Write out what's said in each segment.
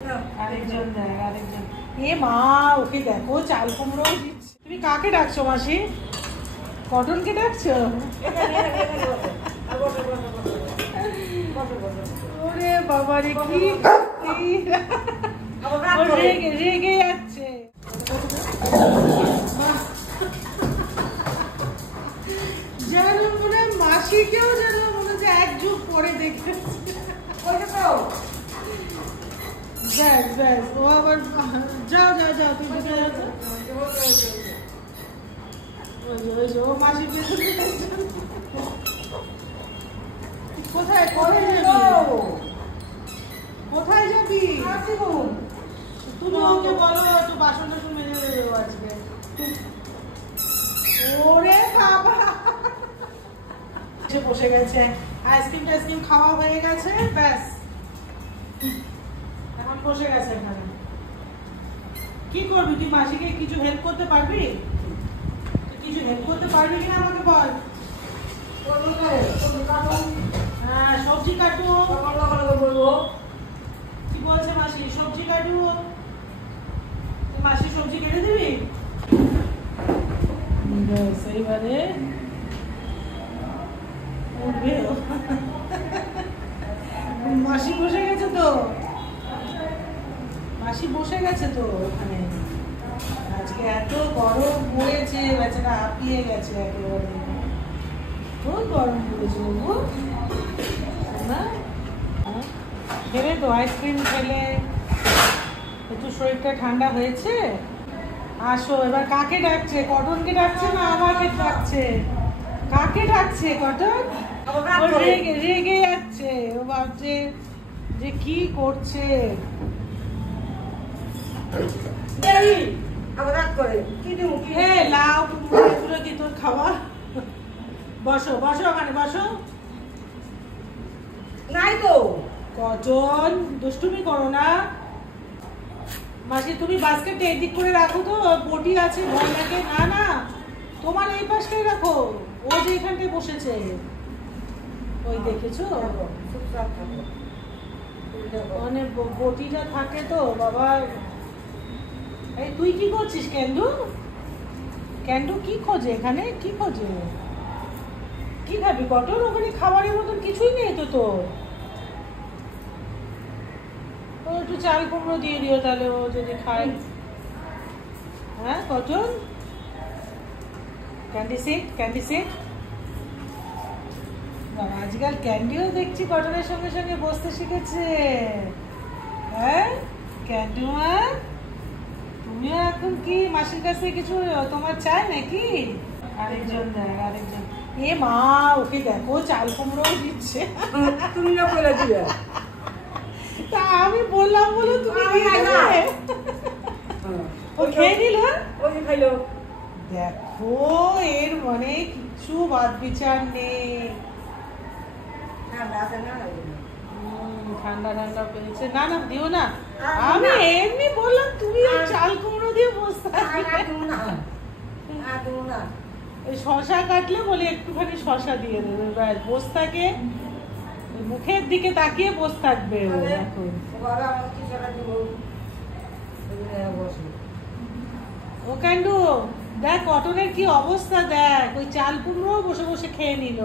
আরেকজন দেখ আরেকজন। এ মা, ওকে দেখো চাল কুমড়ো দিচ্ছে। তুমি কাকে ডাকছো মাসি? কটনকে ডাকছো? ওরে বাবা রে, কি রেগে রেগে যাচ্ছে। যেন মনে মাসিকেও যেন মনে হচ্ছে এক যুগ পরে দেখেছে। ব্যাস ব্যাস, ও আবার যাও যাও যাও, তুমি কোথায় যাচ্ছ? ও মাসি পেছনে কোথায় কোথায় যাবি? কোথায় যাবি? তুমি ওকে বলো একটু বাসন টাসন মেজে দেবো আজকে। ওরে বাবা, বসে গেছে। আইসক্রিম টাইসক্রিম খাওয়া হয়ে গেছে, ব্যাস এখন বসে গেছে এখানে। কি করবি তুই? মাসিকে কিছু হেল্প করতে পারবি? কিছু হেল্প করতে পারবি কিনা আমাকে বল। হ্যাঁ, সবজি কাটু। কি বলছে মাসি? সবজি কাটু। মাসি সবজি কেটে দিবি? সেইবারে উঠবে। মাসি বসে গেছে তো, মাসি বসে গেছে তো ওখানে। আজকে এত গরম পড়েছে, বেচারা হাঁপিয়ে গেছে একেবারে। খুব গরম পড়েছে বাবু না? খেলে তো আইসক্রিম খেলে একটু শরীরটা ঠান্ডা হয়েছে। আসো এবার। কাকে ডাকছে? কটনকে ডাকছে না আমাকে ডাকছে? কাকে ডাকছে কটন? রেগে রেগে যাচ্ছে, ও ভাবছে যে কি করছে। লাউ কুমড়ো কি তোর খাবার? বসো বসো ওখানে বসো। নাই তো কটন, দুষ্টুমি করো না। মাসি তুমি বাস্কেটটা এদিক করে রাখো তো, বটি আছে ভয় লাগে। না না, তোমার এই পাশটাই রাখো। ও যে এখানটায় বসেছে, ওই দেখেছো মানে বটিটা থাকে তো বাবা। এই তুই কি করছিস ক্যান্ডু? ক্যান্ডু কি খোঁজে এখানে? কি খোঁজে? কি খাবি কটন? ওখানে খাবারের মতন কিছুই নেই তো তোর। ও একটু চাল কুমড়ো দিয়ে দিও তাহলে, ও যদি খায়। হ্যাঁ কটন, ক্যান্ডি সিট ক্যান্ডি সিট। আজকাল ক্যান্ডিও দেখছি কটনের সঙ্গে সঙ্গে বসতে শিখেছে। হ্যাঁ ক্যান্ডু মা, তুমিও এখন কি মাসির কাছে কিছু তোমার চাই নাকি? আরেকজন দেখ আরেকজন। এ মা, ওকে দেখো চাল কুমড়ো দিচ্ছে। তুমি না বলে দিলে? তা আমি বললাম বলে তুমি ও খেয়ে নিল। দেখো এর মানে কিছু বাদ বিচার নেই। ঠান্ডা ঠান্ডা পেয়েছে। না না দিও না, আমি এমনি বললাম। তুমি চাল কুমড়ো দিয়ে বসতে শশা কাটলে বলে একটুখানি শশা দিয়ে দেবে, ব্যাস বস থাকে মুখের দিকে তাকিয়ে বস থাকবে। এখন ও ক্যান্ডু দেখ কটনের কি অবস্থা, দেখ ওই চাল কুমড়ো বসে বসে খেয়ে নিল।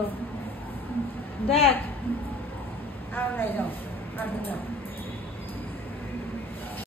দেখ